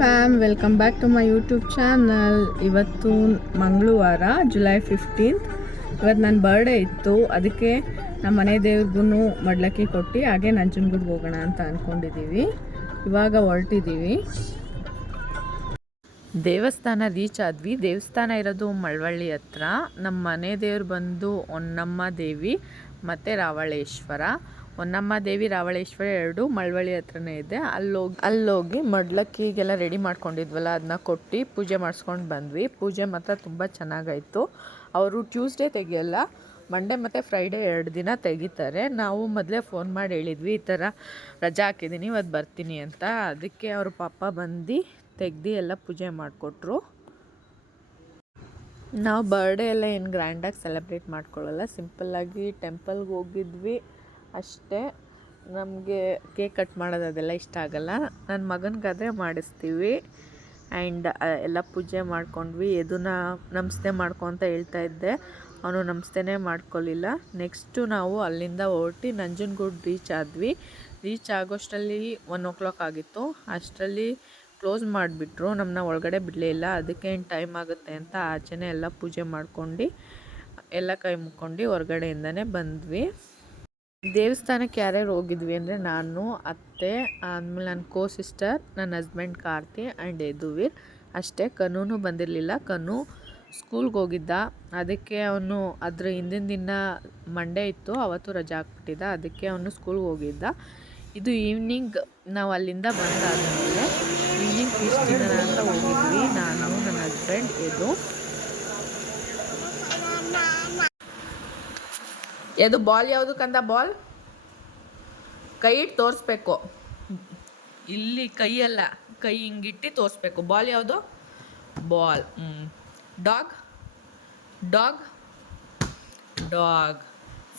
Fam welcome back to my YouTube channel ಇವತ್ತು ಮಂಗಳವಾರ July fifteenth ಇವತ್ತು ನನ್ನ ಬರ್ಡೇ ಇತ್ತು. ಅದಕ್ಕೆ ನಮ್ಮ ಮನೆ ದೇವ್ರಿಗೂ ಮಡ್ಲಕ್ಕಿ ಕೊಟ್ಟು, ಹಾಗೆ ನಂಜನಗೂಡ್ಗೆ ಹೋಗೋಣ ಅಂತ ಅಂದ್ಕೊಂಡಿದ್ದೀವಿ ಇವಾಗ ಹೊರಟಿದ್ದೀವಿ ದೇವಸ್ಥಾನ ರೀಚ್ ಆದ್ವಿ. ದೇವಸ್ಥಾನ ಇರೋದು ಮಳವಳ್ಳಿ ಹತ್ರ. ನಮ್ಮ ಮನೆ ದೇವ್ರು ಬಂದು ಹೊನ್ನಮ್ಮ ದೇವಿ ಮತ್ತು ರಾವಳೇಶ್ವರ. ಹೊನ್ನಮ್ಮ ದೇವಿ ರಾವಳೇಶ್ವರ ಎರಡು ಮಳವಳ್ಳಿ ಹತ್ರನೇ ಇದೆ. ಅಲ್ಲೋಗಿ ಅಲ್ಲೋಗಿ ಮಡ್ಲಕ್ಕಿಗೆಲ್ಲ ರೆಡಿ ಮಾಡ್ಕೊಂಡಿದ್ವಲ್ಲ ಅದನ್ನ ಕೊಟ್ಟು ಪೂಜೆ ಮಾಡಿಸ್ಕೊಂಡು ಬಂದ್ವಿ. ಪೂಜೆ ಮಾತ್ರ ತುಂಬ ಚೆನ್ನಾಗಾಯಿತು. ಅವರು ಟ್ಯೂಸ್ಡೇ ತೆಗಿಯಲ್ಲ, ಮಂಡೇ ಮತ್ತು ಫ್ರೈಡೇ ಎರಡು ದಿನ ತೆಗಿತಾರೆ. ನಾವು ಮೊದಲೇ ಫೋನ್ ಮಾಡಿ ಹೇಳಿದ್ವಿ, ಈ ಥರ ರಜಾ ಹಾಕಿದ್ದೀನಿ ಇವತ್ತು ಬರ್ತೀನಿ ಅಂತ. ಅದಕ್ಕೆ ಅವ್ರ ಪಾಪ ಬಂದು ತೆಗ್ದು ಎಲ್ಲ ಪೂಜೆ ಮಾಡಿಕೊಟ್ರು. ನಾವು ಬರ್ಡೇ ಎಲ್ಲ ಏನು ಗ್ರ್ಯಾಂಡಾಗಿ ಸೆಲೆಬ್ರೇಟ್ ಮಾಡ್ಕೊಳ್ಳಲ್ಲ. ಸಿಂಪಲ್ಲಾಗಿ ಟೆಂಪಲ್ಗೆ ಹೋಗಿದ್ವಿ. ಅಷ್ಟೇ. ನಮಗೆ ಕೇಕ್ ಕಟ್ ಮಾಡೋದು ಅದೆಲ್ಲ ಇಷ್ಟ ಆಗಲ್ಲ. ನನ್ನ ಮಗನಿಗಾದರೆ ಮಾಡಿಸ್ತೀವಿ. ಆ್ಯಂಡ್ ಎಲ್ಲ ಪೂಜೆ ಮಾಡ್ಕೊಂಡ್ವಿ. ಎದನ್ನ ನಮಸ್ತೆ ಮಾಡ್ಕೊ ಅಂತ ಹೇಳ್ತಾ ಇದ್ದೆ. ಅವನು ನಮಸ್ತೆನೇ ಮಾಡ್ಕೊಳ್ಳಿಲ್ಲ ನೆಕ್ಸ್ಟು ನಾವು ಅಲ್ಲಿಂದ ಹೊರಟಿ ನಂಜನಗೂಡು ರೀಚ್ ಆದ್ವಿ. ರೀಚ್ ಆಗೋಷ್ಟರಲ್ಲಿ ಒನ್ ಓ ಕ್ಲಾಕ್ ಆಗಿತ್ತು. ಅಷ್ಟರಲ್ಲಿ ಕ್ಲೋಸ್ ಮಾಡಿಬಿಟ್ರು. ನಮ್ಮನ್ನ ಒಳಗಡೆ ಬಿಡಲೇ ಇಲ್ಲ. ಅದಕ್ಕೆ ಏನು ಟೈಮ್ ಆಗುತ್ತೆ ಅಂತ ಆಚೆನೇ ಎಲ್ಲ ಪೂಜೆ ಮಾಡ್ಕೊಂಡು, ಎಲ್ಲ ಕೈ ಮುಕ್ಕೊಂಡು ಹೊರಗಡೆಯಿಂದನೇ ಬಂದ್ವಿ. ದೇವಸ್ಥಾನಕ್ಕೆ ಯಾರ್ಯಾರು ಹೋಗಿದ್ವಿ ಅಂದರೆ ನಾನು, ಅತ್ತೆ ಆಮೇಲೆ ನನ್ನ ಕೋ ಸಿಸ್ಟರ್ ನನ್ನ ಹಸ್ಬೆಂಡ್ ಕಾರ್ತಿ ಆ್ಯಂಡ್ ಯದುವೀರ್. ಅಷ್ಟೇ, ಕನೂನು ಬಂದಿರಲಿಲ್ಲ. ಕನು ಸ್ಕೂಲ್ಗೆ ಹೋಗಿದ್ದ. ಅದಕ್ಕೆ ಅವನು ಅದರ ಹಿಂದಿನ ದಿನ ಮಂಡೇ ಇತ್ತು. ಅವತ್ತು ರಜಾ ಹಾಕ್ಬಿಟ್ಟಿದ್ದ. ಅದಕ್ಕೆ ಅವನು ಸ್ಕೂಲ್ಗೆ ಹೋಗಿದ್ದ. ಇದು ಈವ್ನಿಂಗ್ ನಾವು ಅಲ್ಲಿಂದ ಬಂದಾದಮೇಲೆ ಈವ್ನಿಂಗ್ ಫಿಸ್ಟ್ ಡಿನ್ನರ್ ಅಂತ ಹೋಗಿದ್ವಿ. ನಾನು ನನ್ನ ಹಸ್ಬೆಂಡ್ ಇದು ಇದು ಬಾಲ್ ಯಾವುದು ಕಂದ? ಬಾಲ್? ಕೈ ಇಟ್ಟು ತೋರಿಸ್ಬೇಕು. ಇಲ್ಲಿ ಕೈಯಲ್ಲ ಕೈ ಹಿಂಗಿಟ್ಟು ತೋರಿಸ್ಬೇಕು. ಬಾಲ್ ಯಾವುದು? ಬಾಲ್. ಹ್ಞೂ dog? Dog? Dog.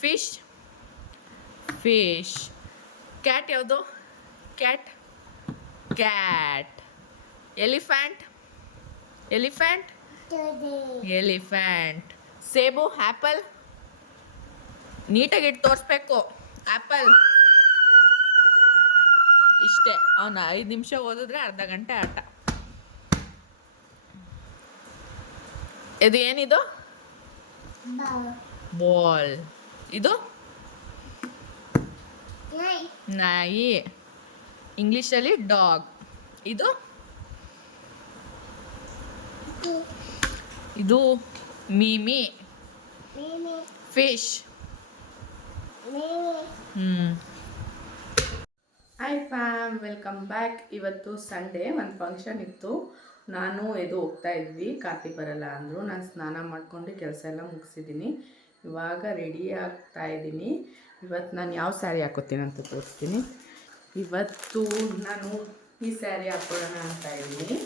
Fish? Fish. Cat ಯಾವುದು? Cat? Cat. Elephant elephant elephant ಸೇಬು ಆ್ಯಪಲ್ ನೀಟಾಗಿ ಇಟ್ಟು ತೋರಿಸ್ಬೇಕು. ಆ್ಯಪಲ್ ಇಷ್ಟೇ. ಅವನ ಐದು ನಿಮಿಷ ಓದಿದ್ರೆ ಅರ್ಧ ಗಂಟೆ ಆಟ. ಇದು ಏನಿದು? ಬಾಲ್. ಇದು? ನಾಯಿ. ಇಂಗ್ಲೀಷಲ್ಲಿ ಡಾಗ್. ಇದು? ಇದು MeeMee. Fish. Hi fam welcome back ಇವತ್ತು ಸಂಡೇ ಒಂದು ಫಂಕ್ಷನ್ ಇತ್ತು. ನಾನು ಎದು ಹೋಗ್ತಾ ಇದ್ವಿ ಕಾತಿ ಬರಲ್ಲ ಅಂದರು. ನಾನು ಸ್ನಾನ ಮಾಡ್ಕೊಂಡು ಕೆಲಸ ಎಲ್ಲ ಮುಗಿಸಿದ್ದೀನಿ. ಇವಾಗ ರೆಡಿ ಆಗ್ತಾ ಇದ್ದೀನಿ. ಇವತ್ತು ನಾನು ಯಾವ ಸ್ಯಾರಿ ಹಾಕೋತೀನಿ ಅಂತ ತೋರಿಸ್ತೀನಿ. ಇವತ್ತು ನಾನು ಈ ಸ್ಯಾರಿ ಹಾಕೊಳ್ಳೋಣ ಅಂತ ಇದ್ದೀನಿ.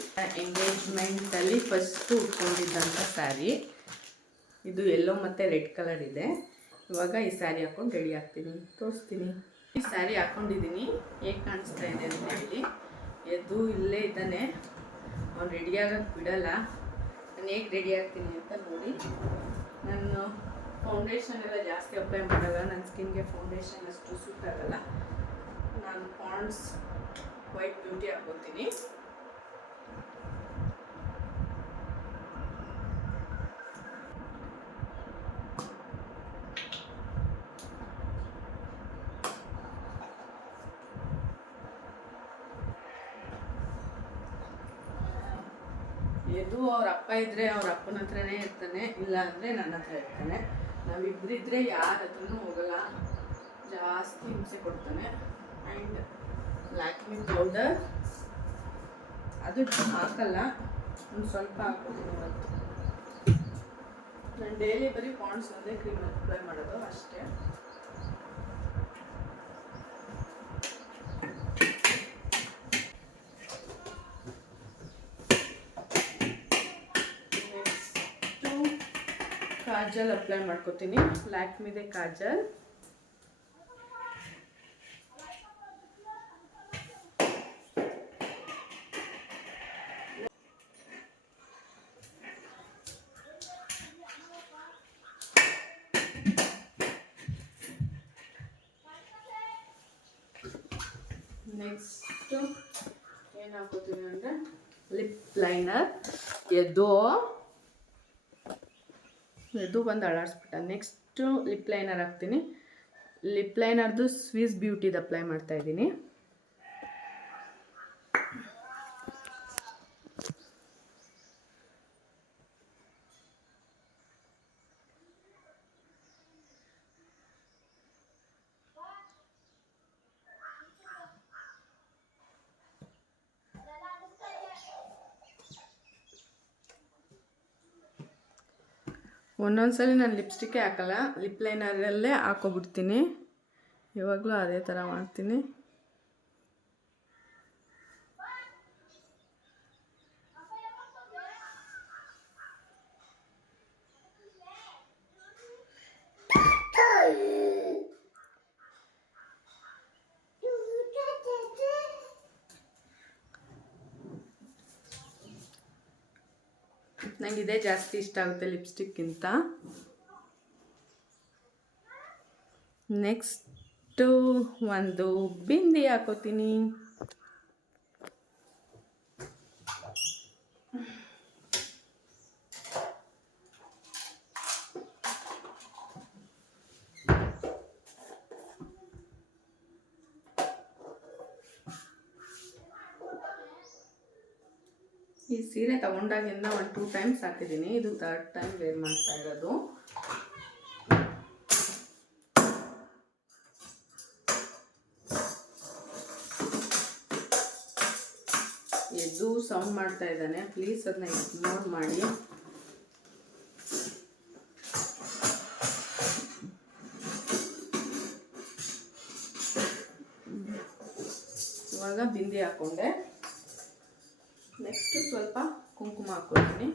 ಎಂಗೇಜ್ಮೆಂಟಲ್ಲಿ ಫಸ್ಟು ಉಟ್ಕೊಂಡಿದ್ದಂಥ ಸ್ಯಾರಿ ಇದು ಎಲ್ಲೋ ಮತ್ತು ರೆಡ್ ಕಲರ್ ಇದೆ. ಇವಾಗ ಈ ಸ್ಯಾರಿ ಹಾಕೊಂಡು ರೆಡಿ ಆಗ್ತೀನಿ ತೋರಿಸ್ತೀನಿ. ಈ ಸ್ಯಾರಿ ಹಾಕೊಂಡಿದ್ದೀನಿ. ಹೇಗೆ ಕಾಣಿಸ್ತಾ ಇದೆ ಅಂತ ಹೇಳಿ. ಎದ್ದು ಇಲ್ಲೇ ಇದ್ದಾನೆ. ಅವ್ನು ರೆಡಿ ಆಗಕ್ಕೆ ಬಿಡಲ್ಲ. ನಾನು ಹೇಗೆ ರೆಡಿ ಆಗ್ತೀನಿ ಅಂತ ನೋಡಿ. ನಾನು ಫೌಂಡೇಶನ್ ಎಲ್ಲ ಜಾಸ್ತಿ ಅಪ್ಲೈ ಮಾಡಲ್ಲ. ನನ್ನ ಸ್ಕಿನ್ಗೆ ಫೌಂಡೇಶನ್ ಅಷ್ಟು ಸೂಟ್ ಆಗಲ್ಲ. ನಾನು ಪಾಂಡ್ಸ್ ವೈಟ್ ಬ್ಯೂಟಿ ಹಾಕೋತೀನಿ ಎದು ಅವ್ರ ಅಪ್ಪ ಇದ್ರೆ ಅವ್ರ ಅಪ್ಪನ ಹತ್ರನೇ ಇರ್ತಾನೆ, ಇಲ್ಲ ಅಂದರೆ ನನ್ನ ಹತ್ರ ಇರ್ತಾನೆ. ನಾವಿಬ್ಬರಿದ್ರೆ ಯಾರ ಹತ್ರನೂ ಹೋಗಲ್ಲ. ಜಾಸ್ತಿ ಹಿಂಸೆ ಕೊಡ್ತಾನೆ. ಆ್ಯಂಡ್ ಲ್ಯಾಕ್ಮಿ ಪೌಡರ್ ಅದು ಹಾಕಲ್ಲ. ಒಂದು ಸ್ವಲ್ಪ ಹಾಕೋತೀನಿ ಇವತ್ತು ನಾನು ಡೈಲಿ ಬರೀ ಪಾಂಡ್ಸ್ ಒಂದೇ ಕ್ರೀಮ್ ಅಪ್ಲೈ ಮಾಡೋದು ಅಷ್ಟೇ ನೆಕ್ಸ್ಟು ಕಾಜಲ್ ಅಪ್ಲೈ ಮಾಡ್ಕೋತೀನಿ. ಲ್ಯಾಕ್ಮಿದೆ ಕಾಜಲ್. ನೆಕ್ಸ್ಟು ಏನು ಹಾಕೋತೀನಿ ಅಂದರೆ ಲಿಪ್ ಲೈನರ್ ಎದ್ದು ಎದ್ದು ಬಂದು ಅಳಾಡಿಸ್ಬಿಟ್ಟ. ನೆಕ್ಸ್ಟು ಲಿಪ್ ಲೈನರ್ ಹಾಕ್ತೀನಿ. ಲಿಪ್ ಲೈನರ್ದು ಸ್ವೀಸ್ ಬ್ಯೂಟಿದು ಅಪ್ಲೈ ಮಾಡ್ತಾ ಒಂದೊಂದ್ಸಲಿ ನಾನು ಲಿಪ್ಸ್ಟಿಕ್ಕೇ ಹಾಕಲ್ಲ ಲಿಪ್ ಲೈನರಲ್ಲೇ ಹಾಕೋಬಿಡ್ತೀನಿ. ಯಾವಾಗಲೂ ಅದೇ ಥರ ಮಾಡ್ತೀನಿ. ನಂಗೆ ಇದೇ ಜಾಸ್ತಿ ಇಷ್ಟ ಆಗುತ್ತೆ ಲಿಪ್ಸ್ಟಿಕ್ಕಿಂತ. ನೆಕ್ಸ್ಟು ಒಂದು ಬಿಂದಿ ಹಾಕೋತೀನಿ. ಈ ಸೀರೆ ತಗೊಂಡಾಗಿಂದ ಒಂದು ಟೂ ಟೈಮ್ಸ್ ಹಾಕಿದ್ದೀನಿ ಇದು ಥರ್ಡ್ ಟೈಮ್ ವೇರ್ ಮಾಡ್ತಾ ಇರೋದು. ಎದ್ದು ಸೌಂಡ್ ಮಾಡ್ತಾ ಇದ್ದಾನೆ. ಪ್ಲೀಸ್ ಅದನ್ನ ಇಗ್ನೋರ್ ಮಾಡಿ. ಇವಾಗ ಬಿಂದಿ ಹಾಕೊಂಡೆ. ನೆಕ್ಸ್ಟ್ ಸ್ವಲ್ಪ ಕುಂಕುಮ ಹಾಕ್ಕೊಳ್ತೀನಿ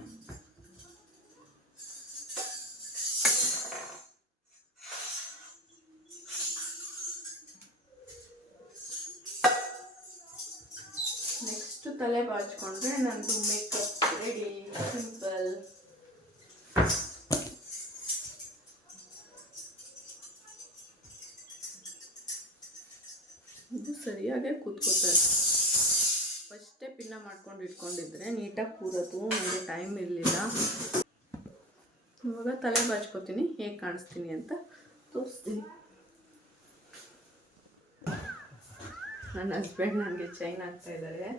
ನೆಕ್ಸ್ಟ್ ತಲೆ ಬಾಚ್ಕೊಂಡ್ರೆ ನಂದು ಮೇಕಪ್ ರೆಡಿ ಸಿಂಪಲ್ ಇದು ಸರಿಯಾಗೇ ಕೂತ್ಕೋತಾರೆ ಫಸ್ಟೇ ಪಿನ್ನ ಮಾಡ್ಕೊಂಡು ಇಟ್ಕೊಂಡಿದ್ರೆ ನೀಟಾಗಿ ಕೂರೋದು ನನಗೆ ಟೈಮ್ ಇರಲಿಲ್ಲ. ಇವಾಗ ತಲೆ ಬಾಚ್ಕೋತೀನಿ, ಹೇಗೆ ಕಾಣಿಸ್ತೀನಿ ಅಂತ ತೋರಿಸ್ತೀನಿ. ನನ್ನ ಹಸ್ಬೆಂಡ್ ನನಗೆ ಚೈನ್ ಹಾಕ್ತಾ ಇದ್ದಾರೆ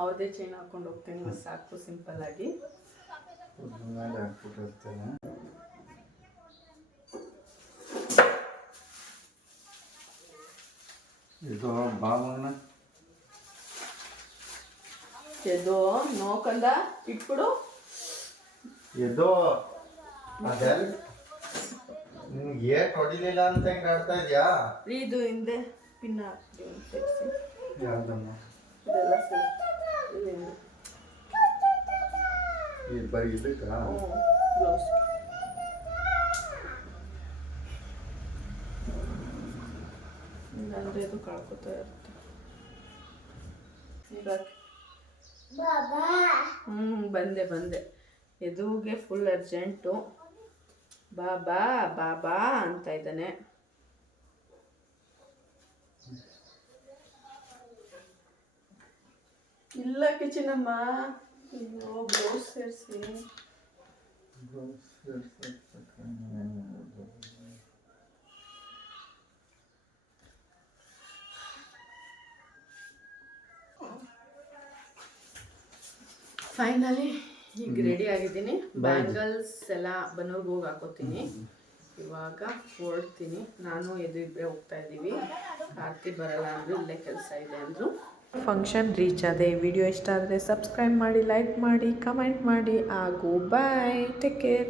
ಅವ್ರದೇ ಚೈನ್ ಹಾಕ್ಕೊಂಡು ಹೋಗ್ತೀನಿ ಸಾಕು ಸಿಂಪಲ್ಲಾಗಿ ಆಗಿ. ಇದು ಬಾಮನ ಎದೋ ನೋಕಂದ ಇಟ್ಬಿಡು. ಇದು ಅದೆಲ್ಲ ನಿನ್ಗೆ ಏಟ್ ಹೊಡಿಲಿಲ್ಲ ಅಂತ ಹೆಂಗ್ ಆಡ್ತಾ ಇದ್ಯಾ? ಇದು ಹಿಂದೆ ಪಿನ್ನ. ಯಾವ್ದಮ್ಮ? ಇದೆಲ್ಲ ಇದು ಬರೀ ಇದಕ್ಕ? ಬ್ಲೌಸ್. ಇಲ್ಲಾಂದ್ರೆ ಇದು ಕಳ್ಕೊತಾ ಇರುತ್ತೆ. ಈಗ ಹ್ಞೂ ಬಂದೆ ಬಂದೆ. ಎದುಗೆ ಫುಲ್ ಅರ್ಜೆಂಟು ಬಾಬಾ ಬಾಬಾ ಬಾ ಬಾ ಅಂತ ಇದ್ದಾನೆ. ಇಲ್ಲ ಕಿಚನಮ್ಮ. ಅಯ್ಯೋ ಬ್ಲೌಸ್ ಸೇರಿಸಿ. ಫೈನಲಿ ಈಗ ರೆಡಿ ಆಗಿದ್ದೀನಿ. ಬ್ಯಾಂಗಲ್ಸ್ ಎಲ್ಲ ಬನ್ನೂರ್ಗೆ ಹೋಗಿ ಹಾಕೋತೀನಿ. ಇವಾಗ ಹೊರಡ್ತೀನಿ. ನಾನು ಎದು ಇಬ್ಬರೇ ಹೋಗ್ತಾ ಇದ್ದೀವಿ. ಕಾರ್ತಿ ಬರಲ್ಲ ಅಂದರು ಇಲ್ಲೇ ಕೆಲಸ ಇದೆ ಅಂದರು. ಫಂಕ್ಷನ್ ರೀಚ್ ಆದರೆ ವಿಡಿಯೋ ಇಷ್ಟ ಆದರೆ ಸಬ್ಸ್ಕ್ರೈಬ್ ಮಾಡಿ ಲೈಕ್ ಮಾಡಿ ಕಮೆಂಟ್ ಮಾಡಿ. ಹಾಗೂ ಬಾಯ್ ಟೇಕ್ ಕೇರ್